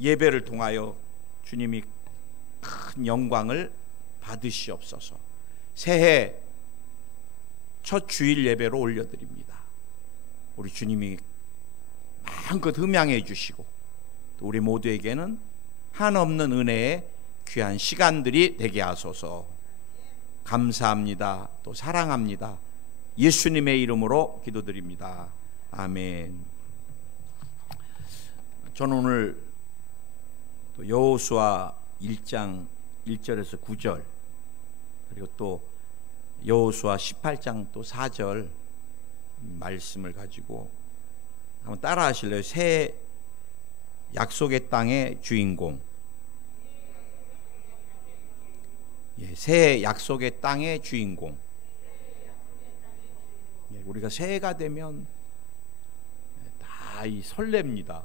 예배를 통하여 주님이 큰 영광을 받으시옵소서. 새해 첫 주일 예배로 올려드립니다. 우리 주님이 마음껏 흠양해 주시고 또 우리 모두에게는 한없는 은혜의 귀한 시간들이 되게 하소서. 감사합니다. 또 사랑합니다. 예수님의 이름으로 기도드립니다. 아멘. 저는 오늘 여호수아 1장 1절에서 9절 그리고 또 여호수아 18장 또 4절 말씀을 가지고 한번 따라 하실래요? 새 약속의 땅의 주인공. 새 약속의 땅의 주인공. 우리가 새해가 되면 다 이 설렙니다.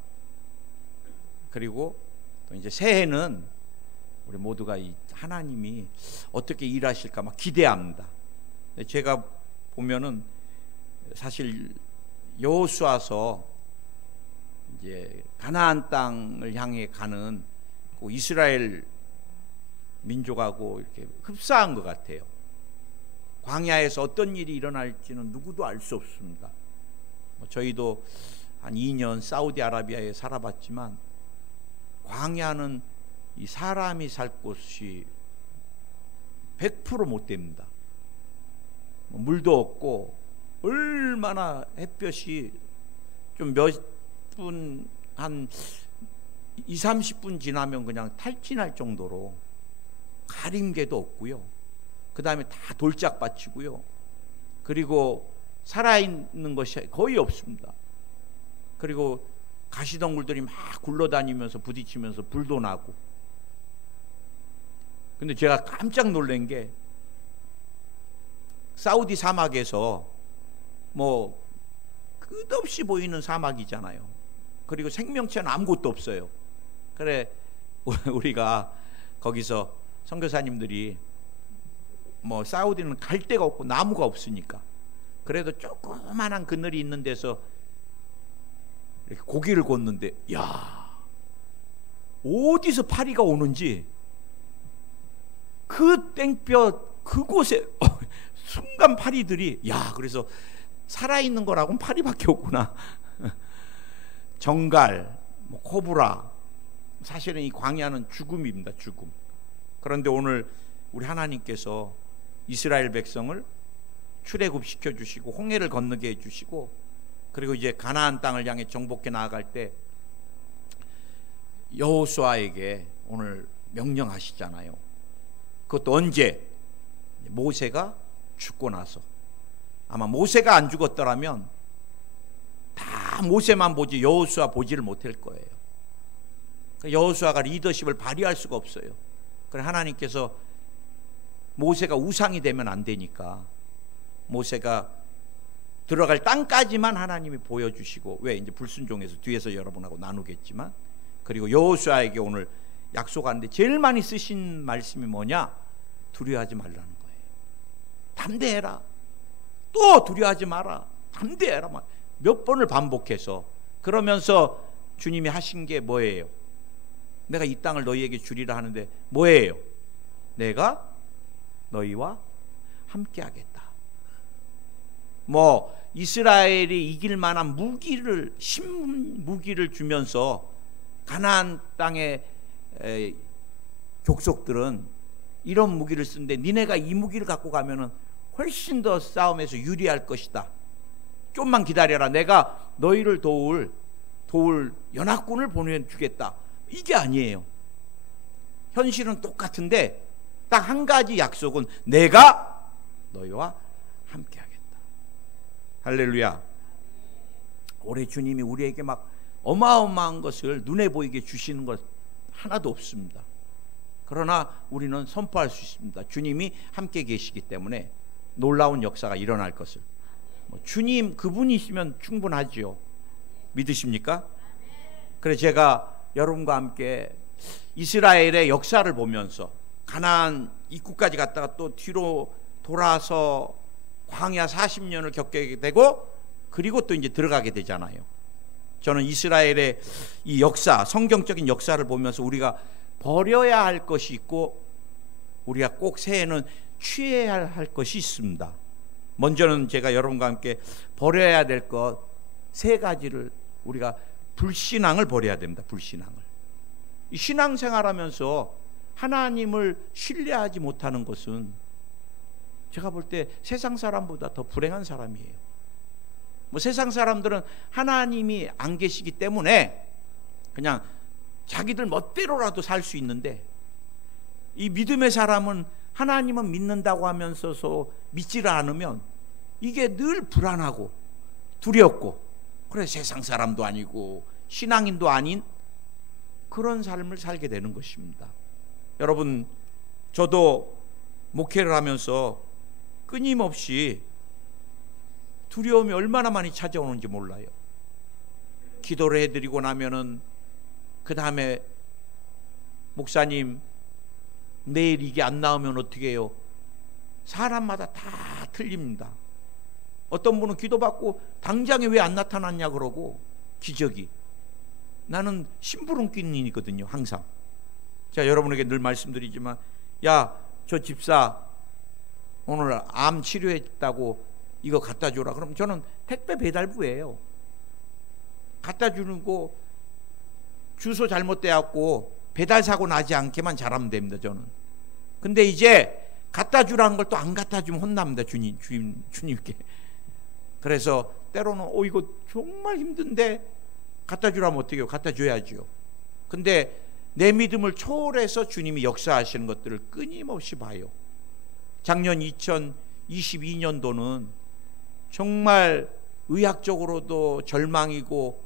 그리고 또 이제 새해는 우리 모두가 이 하나님이 어떻게 일하실까 막 기대합니다. 제가 보면은 사실 여호수아서 이제 가나안 땅을 향해 가는 그 이스라엘 민족하고 이렇게 흡사한 것 같아요. 광야에서 어떤 일이 일어날지는 누구도 알 수 없습니다. 저희도 한 2년 사우디아라비아에 살아봤지만 광야는 이 사람이 살 곳이 100% 못 됩니다. 물도 없고 얼마나 햇볕이 좀 몇 분 한 2, 30분 지나면 그냥 탈진할 정도로 가림개도 없고요. 그 다음에 다 돌짝밭이고요. 그리고 살아있는 것이 거의 없습니다. 그리고 가시덩굴들이 막 굴러다니면서 부딪히면서 불도 나고. 근데 제가 깜짝 놀란 게 사우디 사막에서 뭐 끝없이 보이는 사막이잖아요. 그리고 생명체는 아무것도 없어요. 그래 우리가 거기서 선교사님들이 뭐 사우디는 갈 데가 없고 나무가 없으니까 그래도 조그만한 그늘이 있는 데서 이렇게 고기를 굽는데 야 어디서 파리가 오는지 그 땡볕 그곳에 순간 파리들이 야 그래서 살아있는 거라고는 파리밖에 없구나. 정갈, 뭐 코브라 사실은 이 광야는 죽음입니다. 죽음. 그런데 오늘 우리 하나님께서 이스라엘 백성을 출애굽시켜 주시고 홍해를 건너게 해주시고 그리고 이제 가나안 땅을 향해 정복해 나아갈 때 여호수아에게 오늘 명령하시잖아요. 그것도 언제? 모세가 죽고 나서. 아마 모세가 안 죽었더라면 다 모세만 보지 여호수아 보지를 못할 거예요. 여호수아가 리더십을 발휘할 수가 없어요. 그래서 하나님께서 모세가 우상이 되면 안 되니까 모세가 들어갈 땅까지만 하나님이 보여주시고 왜 이제 불순종해서 뒤에서 여러분하고 나누겠지만 그리고 여호수아에게 오늘 약속하는데 제일 많이 쓰신 말씀이 뭐냐? 두려워하지 말라는 거예요. 담대해라. 또 두려워하지 마라. 담대해라. 몇 번을 반복해서 그러면서 주님이 하신 게 뭐예요? 내가 이 땅을 너희에게 주리라 하는데 뭐예요? 내가 너희와 함께 하겠다. 뭐 이스라엘이 이길 만한 무기를 신무기를 주면서 가나안 땅의 족속들은 이런 무기를 쓰는데 니네가 이 무기를 갖고 가면은 훨씬 더 싸움에서 유리할 것이다. 좀만 기다려라. 내가 너희를 도울 연합군을 보내주겠다. 이게 아니에요. 현실은 똑같은데 딱 한 가지 약속은 내가 너희와 함께 하겠다. 할렐루야. 올해 주님이 우리에게 막 어마어마한 것을 눈에 보이게 주시는 것 하나도 없습니다. 그러나 우리는 선포할 수 있습니다. 주님이 함께 계시기 때문에 놀라운 역사가 일어날 것을. 주님 그분이시면 충분하지요. 믿으십니까? 그래서 제가 여러분과 함께 이스라엘의 역사를 보면서 가나안 입구까지 갔다가 또 뒤로 돌아서 광야 40년을 겪게 되고 그리고 또 이제 들어가게 되잖아요. 저는 이스라엘의 이 역사, 성경적인 역사를 보면서 우리가 버려야 할 것이 있고 우리가 꼭 새해에는 취해야 할 것이 있습니다. 먼저는 제가 여러분과 함께 버려야 될 것 세 가지를, 우리가 불신앙을 버려야 됩니다. 불신앙을. 이 신앙생활하면서 하나님을 신뢰하지 못하는 것은 제가 볼 때 세상 사람보다 더 불행한 사람이에요. 뭐 세상 사람들은 하나님이 안 계시기 때문에 그냥 자기들 멋대로라도 살 수 있는데, 이 믿음의 사람은 하나님은 믿는다고 하면서서 믿지를 않으면 이게 늘 불안하고 두렵고, 그래 세상 사람도 아니고 신앙인도 아닌 그런 삶을 살게 되는 것입니다. 여러분, 저도 목회를 하면서 끊임없이 두려움이 얼마나 많이 찾아오는지 몰라요. 기도를 해드리고 나면은 그 다음에 목사님 내일 이게 안 나오면 어떻게 해요? 사람마다 다 틀립니다. 어떤 분은 기도받고 당장에 왜 안 나타났냐 그러고 기적이. 나는 심부름꾼이거든요. 항상. 제가 여러분에게 늘 말씀드리지만, 야, 저 집사 오늘 암 치료했다고 이거 갖다 주라. 그럼 저는 택배 배달부예요. 갖다 주는 거 주소 잘못돼갖고 배달 사고 나지 않게만 잘하면 됩니다. 저는. 근데 이제 갖다 주라는 걸 또 안 갖다 주면 혼납니다. 주님께. 그래서 때로는 이거 정말 힘든데 갖다 주라면 어떻게 해요? 갖다 줘야지요. 근데 내 믿음을 초월해서 주님이 역사하시는 것들을 끊임없이 봐요. 작년 2022년도는 정말 의학적으로도 절망이고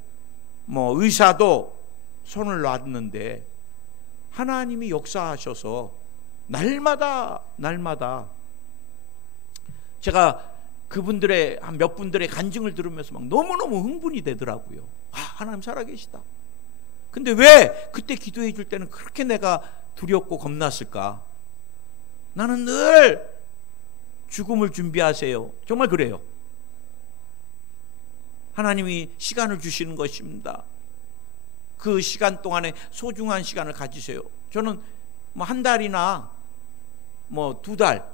뭐 의사도 손을 놨는데 하나님이 역사하셔서 날마다 제가 그분들의 한 몇 분들의 간증을 들으면서 막 너무너무 흥분이 되더라고요. 아, 하나님 살아계시다. 근데 왜 그때 기도해 줄 때는 그렇게 내가 두렵고 겁났을까? 나는 늘 죽음을 준비하세요. 정말 그래요. 하나님이 시간을 주시는 것입니다. 그 시간 동안에 소중한 시간을 가지세요. 저는 뭐 한 달이나 뭐 2달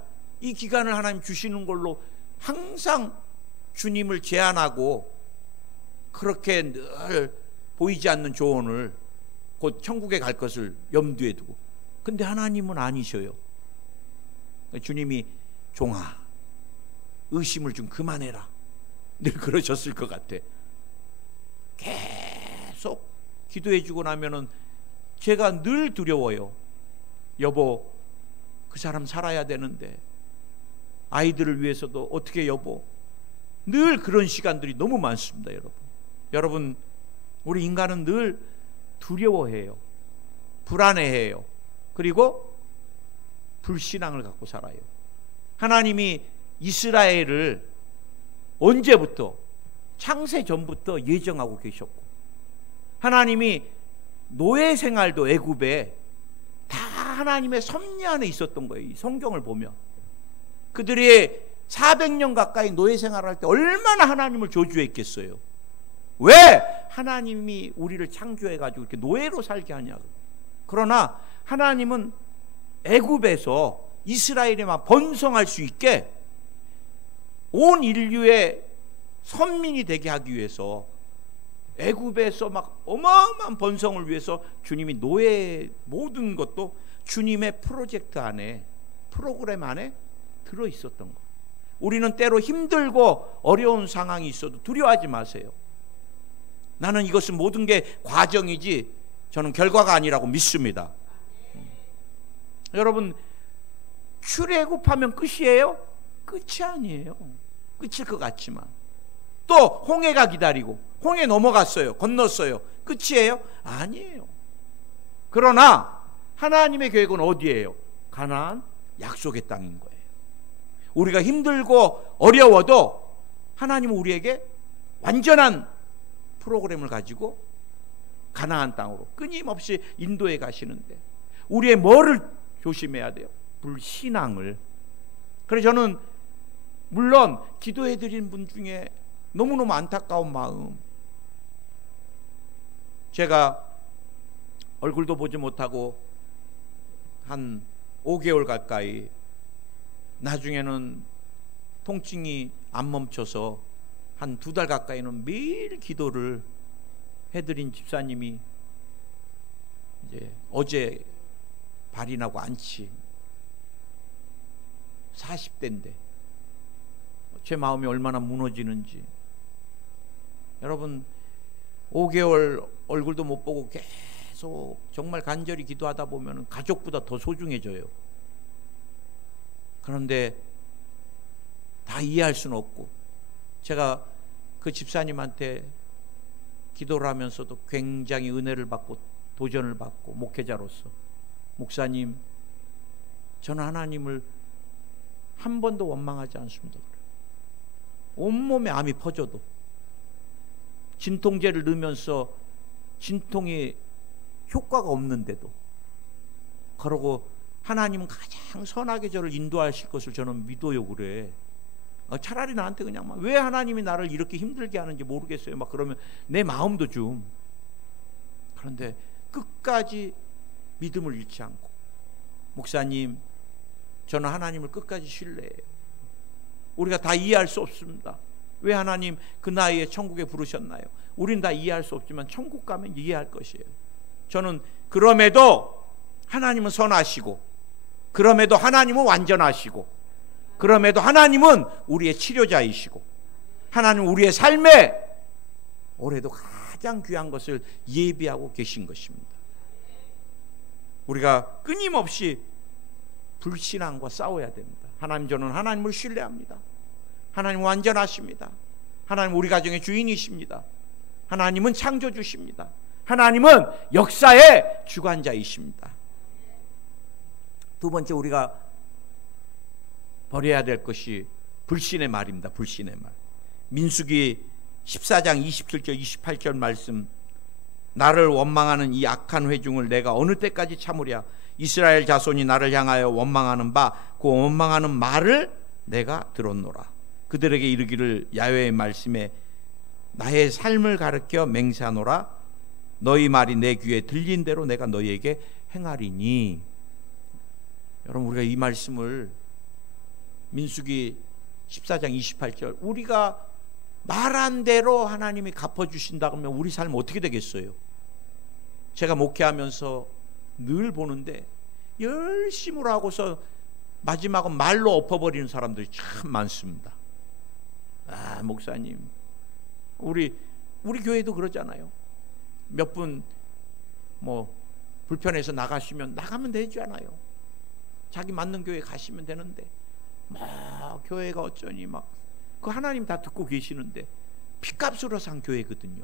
이 기간을 하나님 주시는 걸로 항상 주님을 제안하고, 그렇게 늘 보이지 않는 조언을, 곧 천국에 갈 것을 염두에 두고. 근데 하나님은 아니셔요. 주님이 종아, 의심을 좀 그만해라. 늘 그러셨을 것 같아. 계속 기도해 주고 나면은 제가 늘 두려워요. 여보, 그 사람 살아야 되는데, 아이들을 위해서도 어떻게 여보. 늘 그런 시간들이 너무 많습니다. 여러분, 우리 인간은 늘 두려워해요. 불안해해요. 그리고 불신앙을 갖고 살아요. 하나님이 이스라엘을 언제부터, 창세 전부터 예정하고 계셨고, 하나님이 노예 생활도 애굽에 다 하나님의 섭리 안에 있었던 거예요. 이 성경을 보면 그들이 400년 가까이 노예 생활을 할 때 얼마나 하나님을 저주했겠어요. 왜 하나님이 우리를 창조해가지고 이렇게 노예로 살게 하냐고. 그러나 하나님은 애굽에서 이스라엘에만 번성할 수 있게 온 인류의 선민이 되게 하기 위해서 애굽에서 막 어마어마한 번성을 위해서 주님이 노예 모든 것도 주님의 프로젝트 안에, 프로그램 안에 들어 있었던 거. 우리는 때로 힘들고 어려운 상황이 있어도 두려워하지 마세요. 나는 이것은 모든 게 과정이지 저는 결과가 아니라고 믿습니다. 여러분, 출애굽하면 끝이에요? 끝이 아니에요. 끝일 것 같지만 또 홍해가 기다리고 홍해 넘어갔어요. 건넜어요. 끝이에요? 아니에요. 그러나 하나님의 계획은 어디예요? 가나안 약속의 땅인 거예요. 우리가 힘들고 어려워도 하나님은 우리에게 완전한 프로그램을 가지고 가나안 땅으로 끊임없이 인도해 가시는데, 우리의 뭐를 조심해야 돼요? 불신앙을. 그래서 저는 물론 기도해 드린 분 중에 너무너무 안타까운 마음, 제가 얼굴도 보지 못하고 한 5개월 가까이, 나중에는 통증이 안 멈춰서 한 2달 가까이는 매일 기도를 해드린 집사님이 이제 어제 발이 나고 안치 40대인데 제 마음이 얼마나 무너지는지. 여러분, 5개월 얼굴도 못 보고 계속 정말 간절히 기도하다 보면 가족보다 더 소중해져요. 그런데 다 이해할 수는 없고, 제가 그 집사님한테 기도를 하면서도 굉장히 은혜를 받고 도전을 받고, 목회자로서, 목사님, 저는 하나님을 한 번도 원망하지 않습니다. 온몸에 암이 퍼져도, 진통제를 넣으면서 진통이 효과가 없는데도, 그러고 하나님은 가장 선하게 저를 인도하실 것을 저는 믿어요. 그래. 차라리 나한테 그냥 막, 왜 하나님이 나를 이렇게 힘들게 하는지 모르겠어요. 막 그러면 내 마음도 좀. 그런데 끝까지 믿음을 잃지 않고, 목사님, 저는 하나님을 끝까지 신뢰해요. 우리가 다 이해할 수 없습니다. 왜 하나님 그 나이에 천국에 부르셨나요? 우린 다 이해할 수 없지만 천국 가면 이해할 것이에요. 저는 그럼에도 하나님은 선하시고, 그럼에도 하나님은 완전하시고, 그럼에도 하나님은 우리의 치료자이시고, 하나님은 우리의 삶에 올해도 가장 귀한 것을 예비하고 계신 것입니다. 우리가 끊임없이 불신앙과 싸워야 됩니다. 하나님, 저는 하나님을 신뢰합니다. 하나님 완전하십니다. 하나님 우리 가정의 주인이십니다. 하나님은 창조주십니다. 하나님은 역사의 주관자이십니다. 두 번째, 우리가 버려야 될 것이 불신의 말입니다. 불신의 말. 민수기 14장 27절 28절 말씀, 나를 원망하는 이 악한 회중을 내가 어느 때까지 참으랴. 이스라엘 자손이 나를 향하여 원망하는 바 그 원망하는 말을 내가 들었노라. 그들에게 이르기를, 야훼의 말씀에 나의 삶을 가르쳐 맹세하노라. 너희 말이 내 귀에 들린 대로 내가 너희에게 행하리니. 여러분, 우리가 이 말씀을, 민수기 14장 28절, 우리가 말한 대로 하나님이 갚아주신다 그러면 우리 삶 어떻게 되겠어요? 제가 목회하면서 늘 보는데 열심으로 하고서 마지막은 말로 엎어버리는 사람들이 참 많습니다. 아, 목사님, 우리 교회도 그러잖아요. 몇 분 뭐 불편해서 나가시면 나가면 되잖아요. 자기 맞는 교회 가시면 되는데, 막 교회가 어쩌니 막, 그 하나님 다 듣고 계시는데 핏값으로 산 교회거든요.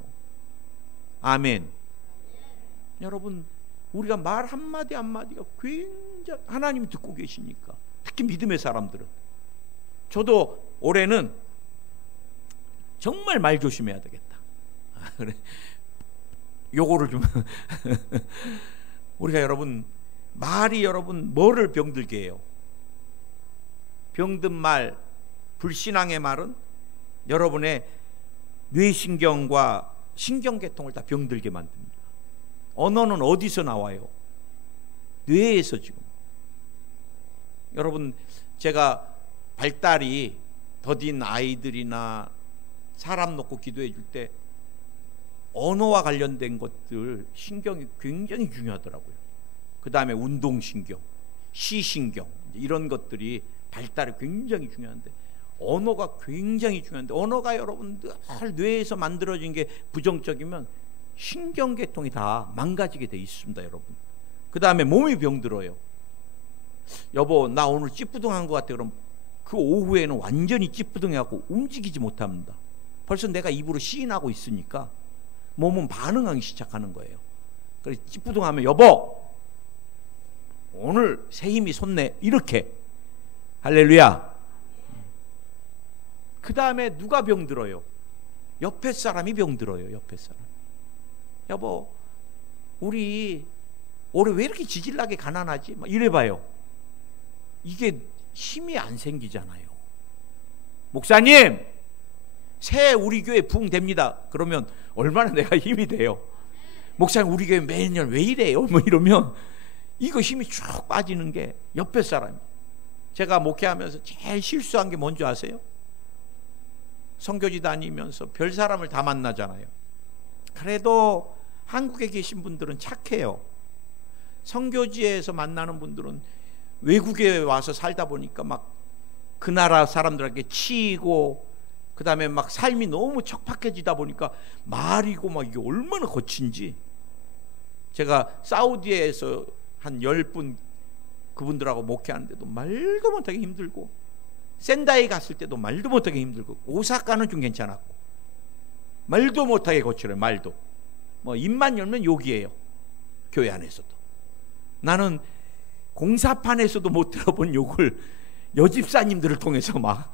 아멘. 여러분, 우리가 말 한마디 한마디가 굉장히 하나님이 듣고 계시니까, 특히 믿음의 사람들은. 저도 올해는 정말 말 조심해야 되겠다. 그래, 요거를 좀 우리가, 여러분, 말이, 여러분, 뭐를 병들게 해요? 병든 말, 불신앙의 말은 여러분의 뇌신경과 신경계통을 다 병들게 만듭니다. 언어는 어디서 나와요? 뇌에서. 지금 여러분, 제가 발달이 더딘 아이들이나 사람 놓고 기도해 줄 때 언어와 관련된 것들, 신경이 굉장히 중요하더라고요. 그 다음에 운동신경, 시신경, 이런 것들이 발달이 굉장히 중요한데, 언어가 굉장히 중요한데, 언어가 여러분 늘 뇌에서 만들어진 게 부정적이면 신경계통이 다 망가지게 돼 있습니다, 여러분. 그 다음에 몸이 병들어요. 여보, 나 오늘 찌뿌둥한 것 같아. 그럼 그 오후에는 완전히 찌뿌둥해갖고 움직이지 못합니다. 벌써 내가 입으로 시인하고 있으니까 몸은 반응하기 시작하는 거예요. 그래서 찌뿌둥하면, 여보, 오늘 새 힘이 솟네, 이렇게. 할렐루야. 그 다음에 누가 병들어요? 옆에 사람이 병들어요. 옆에 사람. 여보, 우리 올해 왜 이렇게 지질나게 가난하지? 막 이래봐요. 이게 힘이 안 생기잖아요. 목사님, 새해 우리 교회 부흥 됩니다. 그러면 얼마나 내가 힘이 돼요? 목사님 우리 교회 매년 왜 이래요? 뭐 이러면 이거 힘이 쭉 빠지는 게 옆에 사람이. 제가 목회하면서 제일 실수한 게 뭔지 아세요? 선교지 다니면서 별 사람을 다 만나잖아요. 그래도 한국에 계신 분들은 착해요. 선교지에서 만나는 분들은 외국에 와서 살다 보니까 막 그 나라 사람들에게 치이고, 그 다음에 막 삶이 너무 척박해지다 보니까 말이고 막 이게 얼마나 거친지. 제가 사우디에서 한 10분 그분들하고 목회하는데도 말도 못하게 힘들고, 센다이 갔을 때도 말도 못하게 힘들고, 오사카는 좀 괜찮았고, 말도 못하게 거칠어요. 말도 뭐 입만 열면 욕이에요. 교회 안에서도. 나는 공사판에서도 못 들어본 욕을 여집사님들을 통해서 막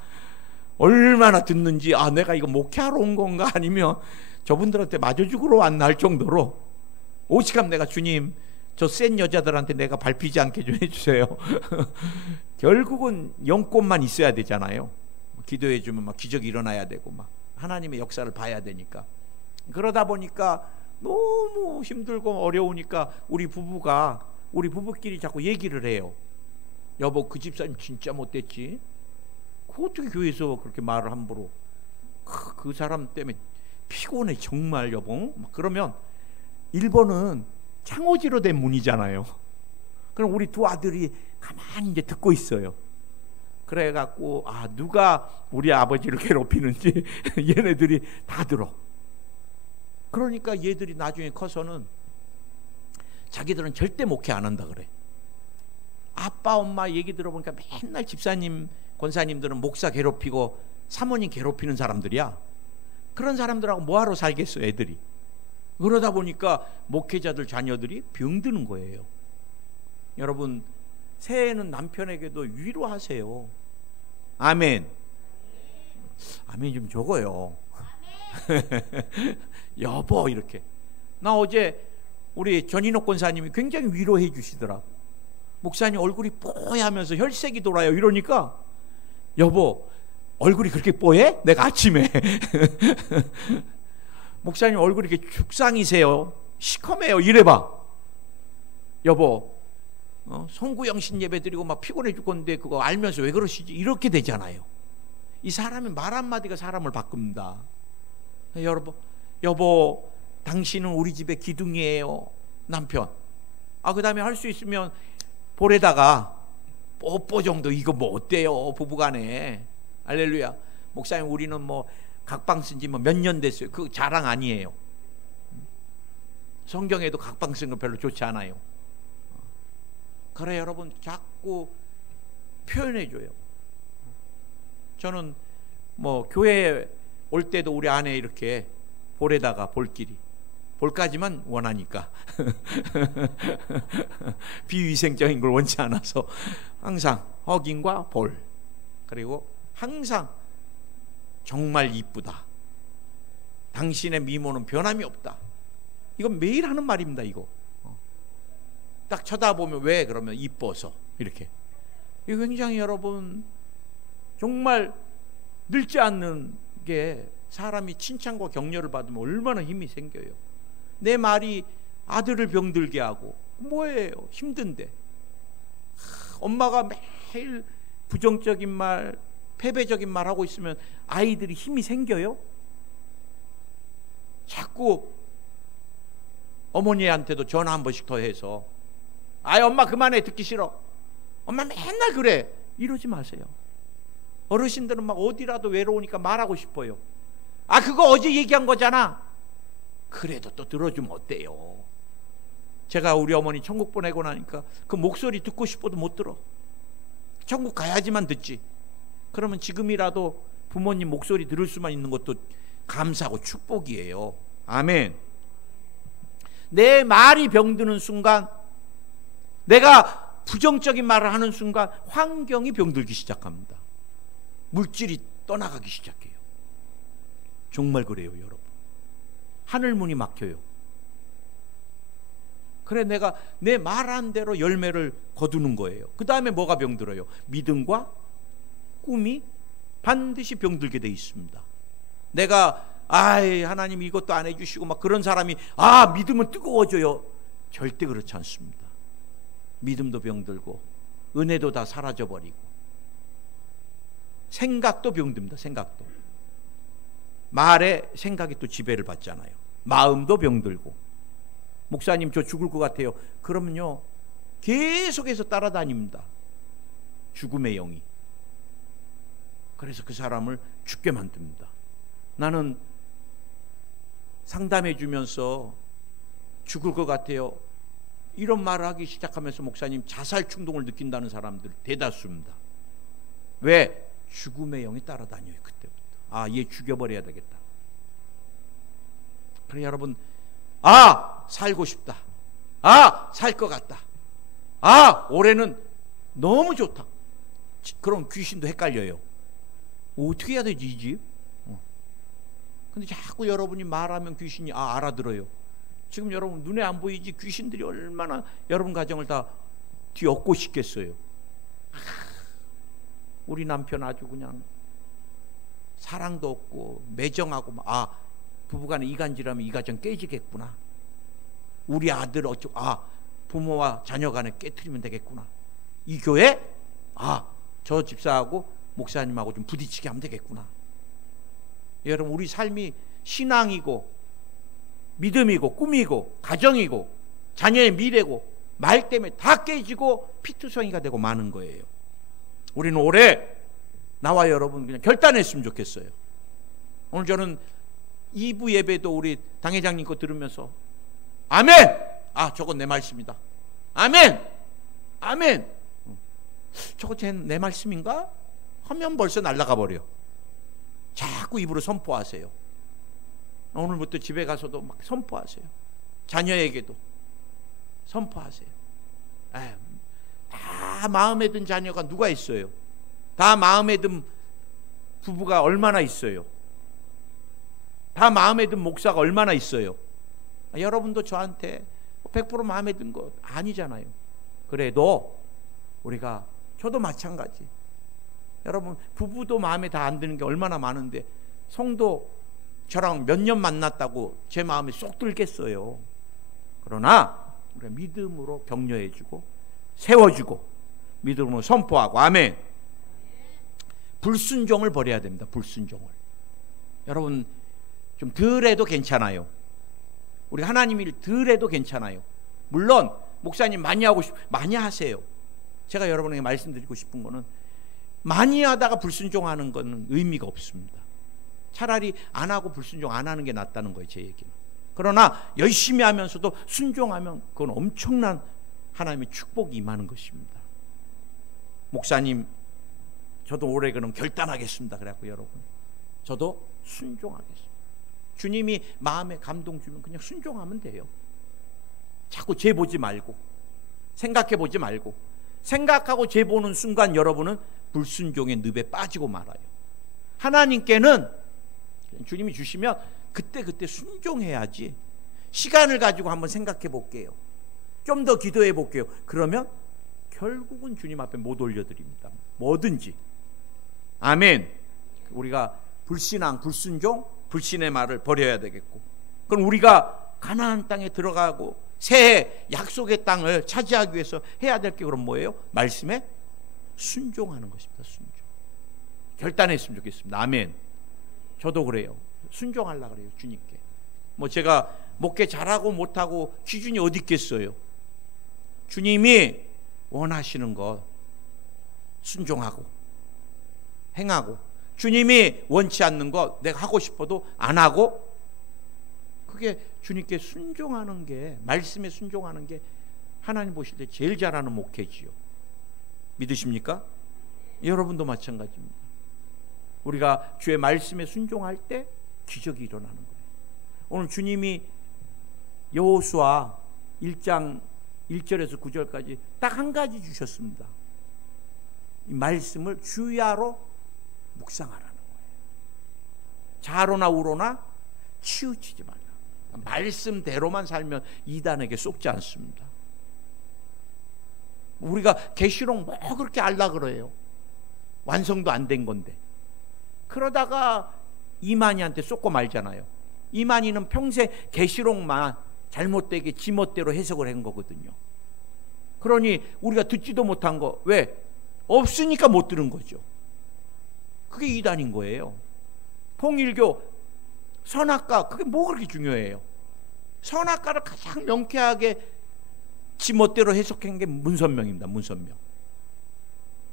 얼마나 듣는지, 아 내가 이거 목회하러 온 건가 아니면 저분들한테 맞아 죽으러 왔나 할 정도로, 오직하면 내가 주님 저 센 여자들한테 내가 밟히지 않게 좀 해주세요. 결국은 영권만 있어야 되잖아요. 기도해 주면 막 기적이 일어나야 되고 막 하나님의 역사를 봐야 되니까. 그러다 보니까 너무 힘들고 어려우니까 우리 부부끼리 자꾸 얘기를 해요. 여보 그 집사님 진짜 못됐지? 그 어떻게 교회에서 그렇게 말을 함부로, 그 사람 때문에 피곤해 정말 여보. 그러면 1번은 창호지로 된 문이잖아요. 그럼 우리 두 아들이 가만히 이제 듣고 있어요. 그래갖고 아 누가 우리 아버지를 괴롭히는지 얘네들이 다 들어. 그러니까 얘들이 나중에 커서는 자기들은 절대 목회 안 한다 그래. 아빠 엄마 얘기 들어보니까 맨날 집사님 권사님들은 목사 괴롭히고 사모님 괴롭히는 사람들이야. 그런 사람들하고 뭐하러 살겠어 애들이. 그러다 보니까 목회자들 자녀들이 병드는 거예요. 여러분 새해에는 남편에게도 위로하세요. 아멘. 아멘 좀 적어요. 여보 이렇게. 나 어제 우리 전인옥 권사님이 굉장히 위로해 주시더라고. 목사님 얼굴이 뽀얗면서 혈색이 돌아요 이러니까, 여보 얼굴이 그렇게 뽀해? 내가 아침에 목사님 얼굴이 이렇게 죽상이세요? 시커매요 이래봐. 여보 송구영신 예배 드리고 막 피곤해 죽겠는데 그거 알면서 왜 그러시지? 이렇게 되잖아요. 이 사람의 말 한마디가 사람을 바꿉니다. 여보 당신은 우리 집의 기둥이에요. 남편. 그 다음에 할 수 있으면 볼에다가 뽀뽀 정도 이거 뭐 어때요 부부간에. 할렐루야. 목사님 우리는 뭐 각방 쓴 지 뭐 몇 년 됐어요. 그 자랑 아니에요. 성경에도 각방 쓴 거 별로 좋지 않아요. 그래 여러분 자꾸 표현해줘요. 저는 뭐 교회 올 때도 우리 아내 이렇게 볼에다가 볼끼리 볼까지만 원하니까 비위생적인 걸 원치 않아서 항상 확인과 볼, 그리고 항상 정말 이쁘다, 당신의 미모는 변함이 없다. 이건 매일 하는 말입니다. 이거 딱 쳐다보면 왜 그러면 이뻐서 이렇게. 이거 굉장히 여러분 정말 늙지 않는 게, 사람이 칭찬과 격려를 받으면 얼마나 힘이 생겨요. 내 말이 아들을 병들게 하고 뭐예요? 힘든데. 엄마가 매일 부정적인 말, 패배적인 말 하고 있으면 아이들이 힘이 생겨요? 자꾸 어머니한테도 전화 한 번씩 더 해서 엄마 그만해 듣기 싫어, 엄마 맨날 그래, 이러지 마세요. 어르신들은 막 어디라도 외로우니까 말하고 싶어요. 그거 어제 얘기한 거잖아. 그래도 또 들어주면 어때요? 제가 우리 어머니 천국 보내고 나니까 그 목소리 듣고 싶어도 못 들어. 천국 가야지만 듣지. 그러면 지금이라도 부모님 목소리 들을 수만 있는 것도 감사하고 축복이에요. 아멘. 내 말이 병드는 순간, 내가 부정적인 말을 하는 순간 환경이 병들기 시작합니다. 물질이 떠나가기 시작해요. 정말 그래요 여러분. 하늘문이 막혀요. 그래 내가 내 말한 대로 열매를 거두는 거예요. 그 다음에 뭐가 병들어요? 믿음과 꿈이 반드시 병들게 돼 있습니다. 내가 아이 하나님 이것도 안 해주시고 막 그런 사람이 믿음은 뜨거워져요. 절대 그렇지 않습니다. 믿음도 병들고 은혜도 다 사라져버리고 생각도 병듭니다. 생각도 말에 생각이 또 지배를 받잖아요. 마음도 병들고 목사님 저 죽을 것 같아요. 그러면요 계속해서 따라다닙니다. 죽음의 영이. 그래서 그 사람을 죽게 만듭니다. 나는 상담해 주면서 죽을 것 같아요 이런 말을 하기 시작하면서 목사님 자살 충동을 느낀다는 사람들 대다수입니다. 왜? 죽음의 영이 따라다녀요. 그때부터 얘 죽여버려야 되겠다. 그래 여러분 살고 싶다. 살 것 같다. 올해는 너무 좋다. 그럼 귀신도 헷갈려요. 어떻게 해야 되지 이 집? 근데 자꾸 여러분이 말하면 귀신이 알아들어요. 지금 여러분 눈에 안 보이지 귀신들이 얼마나 여러분 가정을 다 뒤엎고 싶겠어요. 우리 남편 아주 그냥 사랑도 없고 매정하고 부부간에 이간질하면 이 가정 깨지겠구나. 우리 아들 어쩌고 부모와 자녀 간에 깨트리면 되겠구나. 이 교회 저 집사하고 목사님하고 좀 부딪히게 하면 되겠구나. 여러분 우리 삶이 신앙이고 믿음이고 꿈이고 가정이고 자녀의 미래고 말 때문에 다 깨지고 피투성이가 되고 마는 거예요. 우리는 올해 나와 여러분 그냥 결단했으면 좋겠어요. 오늘 저는 2부 예배도 우리 당회장님 거 들으면서 아멘! 저건 내 말씀이다. 아멘! 아멘! 저거 내 말씀인가? 하면 벌써 날아가 버려. 자꾸 입으로 선포하세요. 오늘부터 집에 가서도 막 선포하세요. 자녀에게도 선포하세요. 다 마음에 든 자녀가 누가 있어요? 다 마음에 든 부부가 얼마나 있어요? 다 마음에 든 목사가 얼마나 있어요? 여러분도 저한테 100% 마음에 든 거 아니잖아요. 그래도 우리가 저도 마찬가지. 여러분 부부도 마음에 다 안 드는 게 얼마나 많은데 성도 저랑 몇 년 만났다고 제 마음에 쏙 들겠어요. 그러나 우리가 믿음으로 격려해주고 세워주고 믿음으로 선포하고 아멘. 불순종을 버려야 됩니다. 불순종을. 여러분 좀 덜 해도 괜찮아요. 우리 하나님 일 덜 해도 괜찮아요. 물론 목사님 많이 하고 많이 하세요. 제가 여러분에게 말씀드리고 싶은 거는 많이 하다가 불순종하는 건 의미가 없습니다. 차라리 안 하고 불순종 안 하는 게 낫다는 거예요. 제 얘기는. 그러나 열심히 하면서도 순종하면 그건 엄청난 하나님의 축복이 임하는 것입니다. 목사님 저도 올해 그럼 결단하겠습니다. 그래갖고 여러분 저도 순종하겠습니다. 주님이 마음에 감동 주면 그냥 순종하면 돼요. 자꾸 재보지 말고 생각해 보지 말고 생각하고 재보는 순간 여러분은 불순종의 늪에 빠지고 말아요. 하나님께는 주님이 주시면 그때 순종해야지. 시간을 가지고 한번 생각해 볼게요. 좀 더 기도해 볼게요. 그러면 결국은 주님 앞에 못 올려드립니다. 뭐든지. 아멘. 우리가 불신앙, 불순종, 불신의 말을 버려야 되겠고, 그럼 우리가 가나안 땅에 들어가고 새해 약속의 땅을 차지하기 위해서 해야 될 게 그럼 뭐예요? 말씀에 순종하는 것입니다. 순종. 결단했으면 좋겠습니다. 아멘. 저도 그래요. 순종하려고 그래요. 주님께. 뭐 제가 목회 잘하고 못하고 기준이 어디 있겠어요? 주님이 원하시는 것 순종하고 행하고, 주님이 원치 않는 것 내가 하고 싶어도 안 하고, 그게 주님께 순종하는 게, 말씀에 순종하는 게 하나님 보실 때 제일 잘하는 목회지요. 믿으십니까? 여러분도 마찬가지입니다. 우리가 주의 말씀에 순종할 때 기적이 일어나는 거예요. 오늘 주님이 여호수아 1장 1절에서 9절까지 딱 한 가지 주셨습니다. 이 말씀을 주야로 묵상하라는 거예요. 좌로나 우로나 치우치지 말라. 말씀대로만 살면 이단에게 쏙지 않습니다. 우리가 계시록 뭐 그렇게 알라 그래요. 완성도 안 된 건데. 그러다가 이만희한테 쏟고 말잖아요. 이만희는 평생 계시록만 잘못되게 지멋대로 해석을 한 거거든요. 그러니 우리가 듣지도 못한 거, 왜? 없으니까 못 들은 거죠. 그게 이단인 거예요. 통일교 선악과, 그게 뭐 그렇게 중요해요? 선악과를 가장 명쾌하게 지멋대로 해석한 게 문선명입니다. 문선명.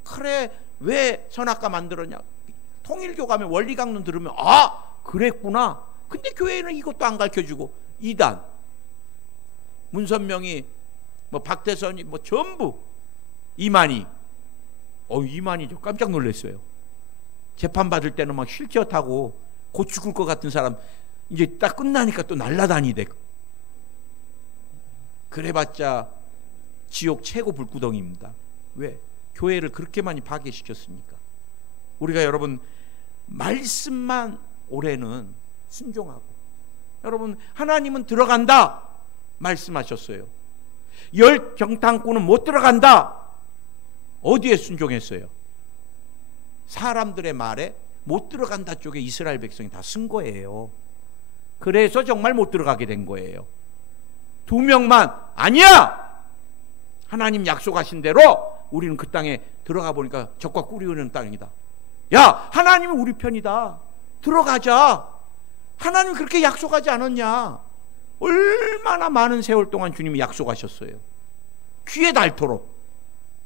그래, 왜 선악과 만들었냐? 통일교 가면 원리강론 들으면 아, 그랬구나. 근데 교회는 이것도 안 가르쳐주고, 이단. 문선명이 뭐 박대선이 뭐 전부 이만희. 이만희 저 깜짝 놀랐어요. 재판 받을 때는 막 휠체어 타고 곧 죽을 것 같은 사람 이제 딱 끝나니까 또 날라다니대. 그래봤자 지옥 최고 불구덩이입니다. 왜? 교회를 그렇게 많이 파괴시켰으니까. 우리가 여러분 말씀만 올해는 순종하고, 여러분 하나님은 들어간다 말씀하셨어요. 열 정탐꾼은 못 들어간다. 어디에 순종했어요? 사람들의 말에 못 들어간다 쪽에 이스라엘 백성이 다 쓴 거예요. 그래서 정말 못 들어가게 된 거예요. 2명만 아니야, 하나님 약속하신 대로 우리는 그 땅에 들어가 보니까 적과 꿀이 흐르는 땅이다. 야, 하나님은 우리 편이다. 들어가자. 하나님 그렇게 약속하지 않았냐? 얼마나 많은 세월 동안 주님이 약속하셨어요. 귀에 닳도록.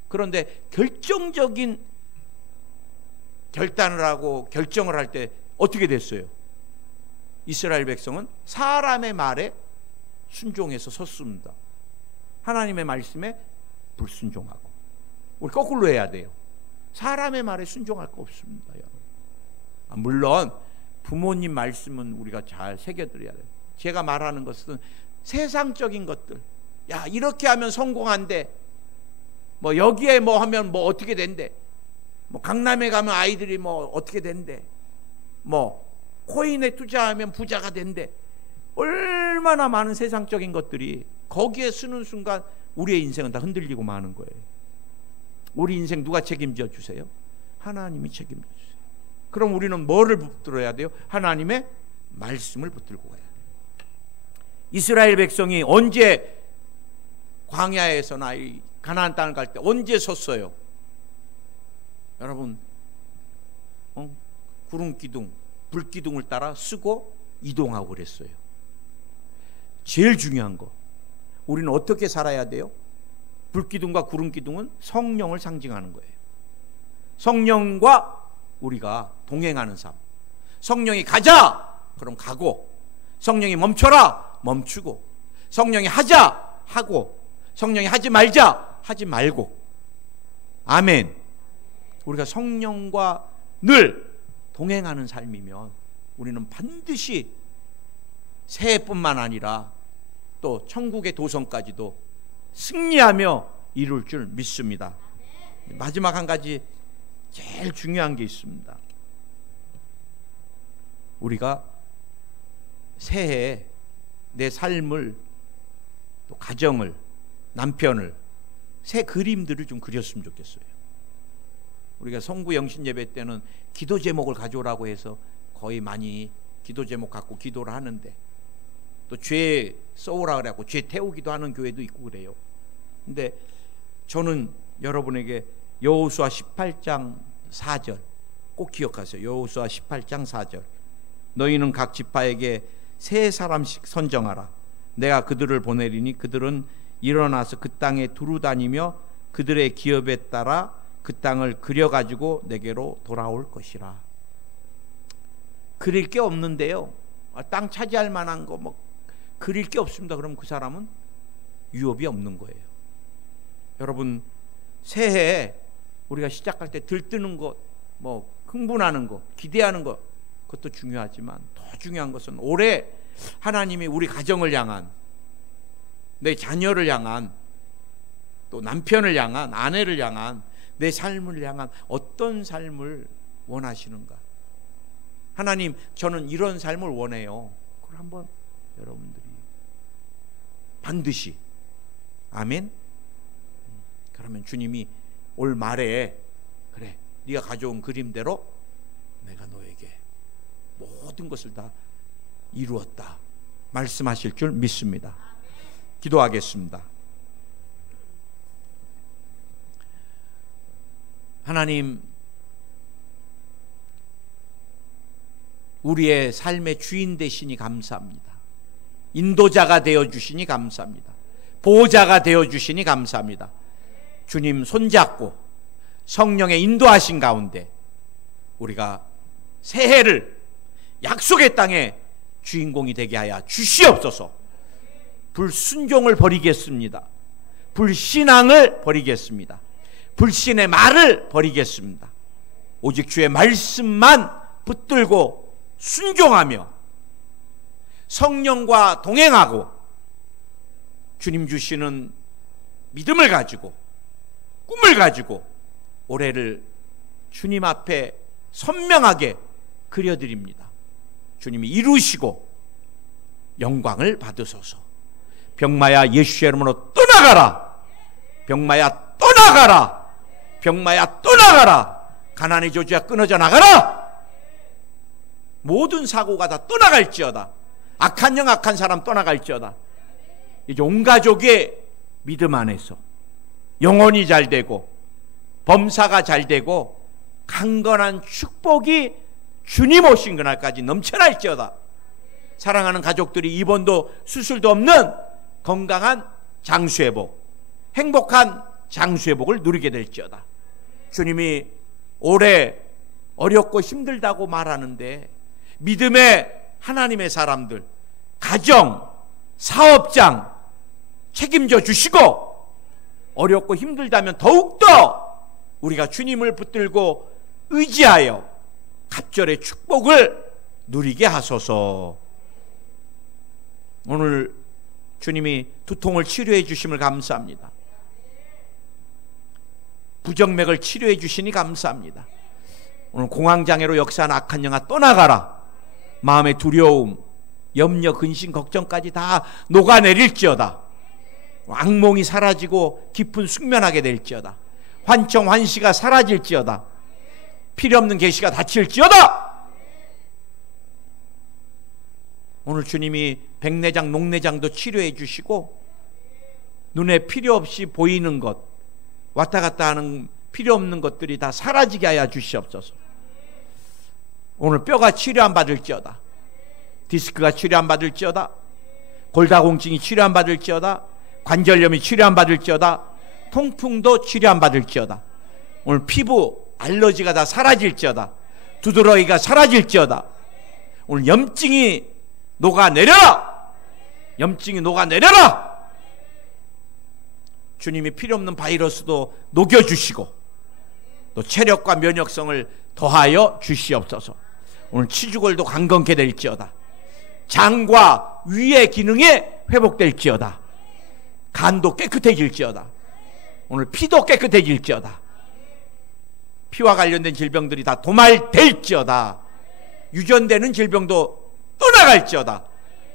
그런데 결정적인 결단을 하고 결정을 할 때 어떻게 됐어요? 이스라엘 백성은 사람의 말에 순종해서 섰습니다. 하나님의 말씀에 불순종하고. 우리 거꾸로 해야 돼요. 사람의 말에 순종할 거 없습니다. 물론 부모님 말씀은 우리가 잘 새겨드려야 돼요. 제가 말하는 것은 세상적인 것들. 야, 이렇게 하면 성공한대. 뭐 여기에 뭐 하면 뭐 어떻게 된대. 뭐 강남에 가면 아이들이 뭐 어떻게 된대. 뭐 코인에 투자하면 부자가 된대. 얼마나 많은 세상적인 것들이 거기에 쓰는 순간 우리의 인생은 다 흔들리고 마는 거예요. 우리 인생 누가 책임져 주세요? 하나님이 책임져 주세요. 그럼 우리는 뭐를 붙들어야 돼요? 하나님의 말씀을 붙들고 가야 돼요. 이스라엘 백성이 언제 광야에서나 이 가나안 땅을 갈 때 언제 섰어요? 여러분, 구름 기둥, 불 기둥을 따라 쓰고 이동하고 그랬어요. 제일 중요한 거, 우리는 어떻게 살아야 돼요? 불 기둥과 구름 기둥은 성령을 상징하는 거예요. 성령과 우리가 동행하는 삶. 성령이 가자, 그럼 가고, 성령이 멈춰라, 멈추고, 성령이 하자, 하고, 성령이 하지 말자, 하지 말고. 아멘. 우리가 성령과 늘 동행하는 삶이면 우리는 반드시 새해뿐만 아니라 또 천국의 도성까지도 승리하며 이룰 줄 믿습니다. 마지막 한 가지 제일 중요한 게 있습니다. 우리가 새해에 내 삶을, 또 가정을, 남편을, 새 그림들을 좀 그렸으면 좋겠어요. 우리가 성구 영신 예배 때는 기도 제목을 가져오라고 해서 거의 많이 기도 제목 갖고 기도를 하는데, 또 죄 써오라 그래갖고 죄 태우기도 하는 교회도 있고 그래요. 근데 저는 여러분에게 여호수아 18장 4절 꼭 기억하세요. 여호수아 18장 4절. 너희는 각 지파에게 세 사람씩 선정하라. 내가 그들을 보내리니 그들은 일어나서 그 땅에 두루 다니며 그들의 기업에 따라 그 땅을 그려가지고 내게로 돌아올 것이라. 그릴 게 없는데요, 땅 차지할 만한 거 뭐 그릴 게 없습니다. 그럼 그 사람은 유업이 없는 거예요. 여러분, 새해 우리가 시작할 때 들뜨는 것, 뭐 흥분하는 것, 기대하는 것, 그것도 중요하지만 더 중요한 것은 올해 하나님이 우리 가정을 향한, 내 자녀를 향한, 또 남편을 향한, 아내를 향한, 내 삶을 향한 어떤 삶을 원하시는가. 하나님, 저는 이런 삶을 원해요. 그걸 한번 여러분들이 반드시, 아멘. 그러면 주님이 올 말에, 그래, 네가 가져온 그림대로 내가 너에게 모든 것을 다 이루었다 말씀하실 줄 믿습니다. 기도하겠습니다. 하나님, 우리의 삶의 주인 되시니 감사합니다. 인도자가 되어주시니 감사합니다. 보호자가 되어주시니 감사합니다. 주님 손잡고 성령의 인도하신 가운데 우리가 새해를 약속의 땅의 주인공이 되게 하여 주시옵소서. 불순종을 버리겠습니다. 불신앙을 버리겠습니다. 불신의 말을 버리겠습니다. 오직 주의 말씀만 붙들고 순종하며 성령과 동행하고 주님 주시는 믿음을 가지고 꿈을 가지고 올해를 주님 앞에 선명하게 그려드립니다. 주님이 이루시고 영광을 받으소서. 병마야 예수의 이름으로 떠나가라. 병마야 떠나가라. 병마야 떠나가라. 가난의 저주야 끊어져 나가라. 모든 사고가 다 떠나갈지어다. 악한 영 악한 사람 떠나갈지어다. 이제 온 가족의 믿음 안에서 영혼이 잘 되고 범사가 잘 되고 강건한 축복이 주님 오신 그날까지 넘쳐날지어다. 사랑하는 가족들이 입원도 수술도 없는 건강한 장수회복, 행복한 장수회복을 누리게 될지어다. 주님이 올해 어렵고 힘들다고 말하는데 믿음의 하나님의 사람들, 가정, 사업장 책임져 주시고 어렵고 힘들다면 더욱더 우리가 주님을 붙들고 의지하여 갑절의 축복을 누리게 하소서. 오늘 주님이 두통을 치료해 주심을 감사합니다. 부정맥을 치료해 주시니 감사합니다. 오늘 공황장애로 역사한 악한 영아 떠나가라. 마음의 두려움, 염려, 근심, 걱정까지 다 녹아내릴지어다. 악몽이 사라지고 깊은 숙면하게 될지어다. 환청, 환시가 사라질지어다. 필요 없는 계시가 닫힐지어다. 오늘 주님이 백내장, 녹내장도 치료해 주시고 눈에 필요 없이 보이는 것, 왔다 갔다 하는 필요 없는 것들이 다 사라지게 하여 주시옵소서. 오늘 뼈가 치료 안 받을지어다. 디스크가 치료 안 받을지어다. 골다공증이 치료 안 받을지어다. 관절염이 치료 안 받을지어다. 통풍도 치료 안 받을지어다. 오늘 피부 알러지가 다 사라질지어다. 두드러기가 사라질지어다. 오늘 염증이 녹아내려라. 염증이 녹아내려라. 주님이 필요 없는 바이러스도 녹여주시고 또 체력과 면역성을 더하여 주시옵소서. 오늘 치주골도 강건케 될지어다. 장과 위의 기능이 회복될지어다. 간도 깨끗해질지어다. 오늘 피도 깨끗해질지어다. 피와 관련된 질병들이 다 도말될지어다. 유전되는 질병도 떠나갈지어다.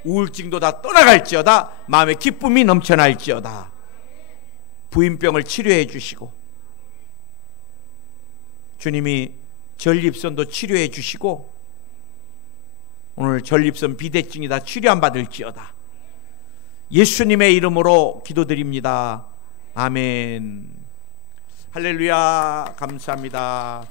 우울증도 다 떠나갈지어다. 마음의 기쁨이 넘쳐날지어다. 부인병을 치료해 주시고 주님이 전립선도 치료해 주시고 오늘 전립선 비대증이 다 치료 안 받을지어다. 예수님의 이름으로 기도드립니다. 아멘. 할렐루야. 감사합니다.